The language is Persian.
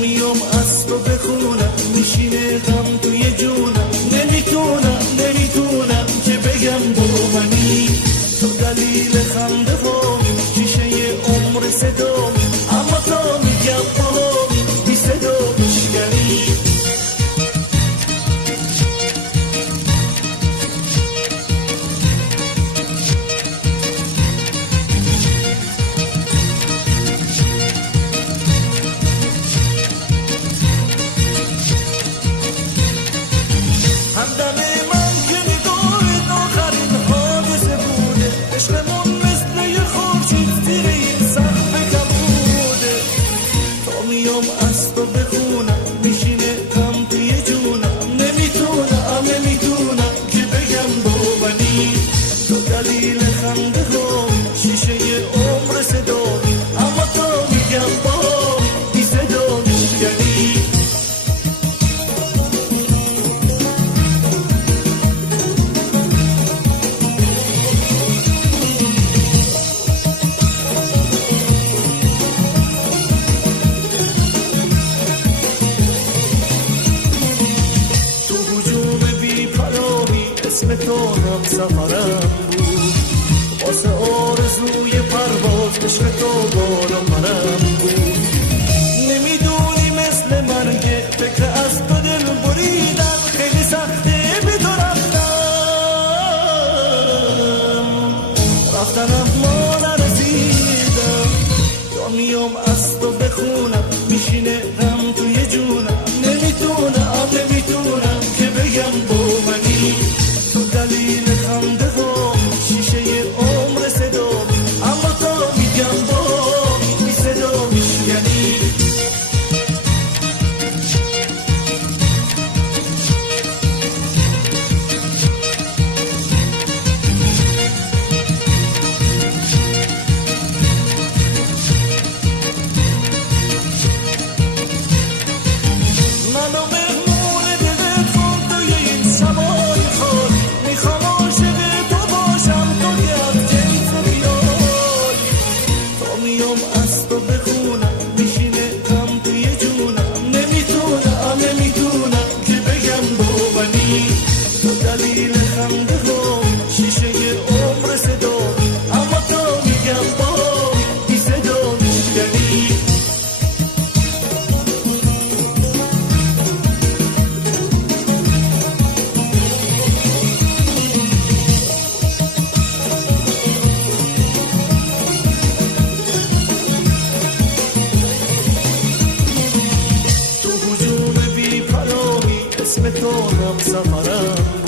میام از تو بخونم میشینه غم توی جونم نمیتونم که بگم برو منی تو دلیل خنده هامی شیشه عمر صدامی اما تا میگم باهامی بی صدا میشکنی همدم من که نگاهت آخرین حادثه بوده عشقمون مثل یه خورشید زیر این سقف کبوده تا میام از تو بخونم میشینه غم توی جونم نمیتونم که بگم با منی تو دلیل خنده هامی شیشه عمر صدامی اما تا میگم با بی صدا میشکنی اسم تو هم سفرم بود واسه آرزوی پرواز عشق تو بالا پرم بود نمیدونی مثل من که فکر از تو دل بریدم خیلی سخته به تو رفتنم ما نرسیدم تا میام از تو بخونم میشینه غم توی جونم نمیتونم که بگم با منی دلیل خنده ها شیشه عمر صدا اما تا میگم با بی صدا میشکنی منو مهمون دلت کن توی این سمای خالی از تو بخونم میشینه غم توی جونم نمیتونم که بگم با منی تو دلیل خنده ها شیشه عمر صدا اما تا میگم با بی صدا میشکنی اسم تو هم سفرم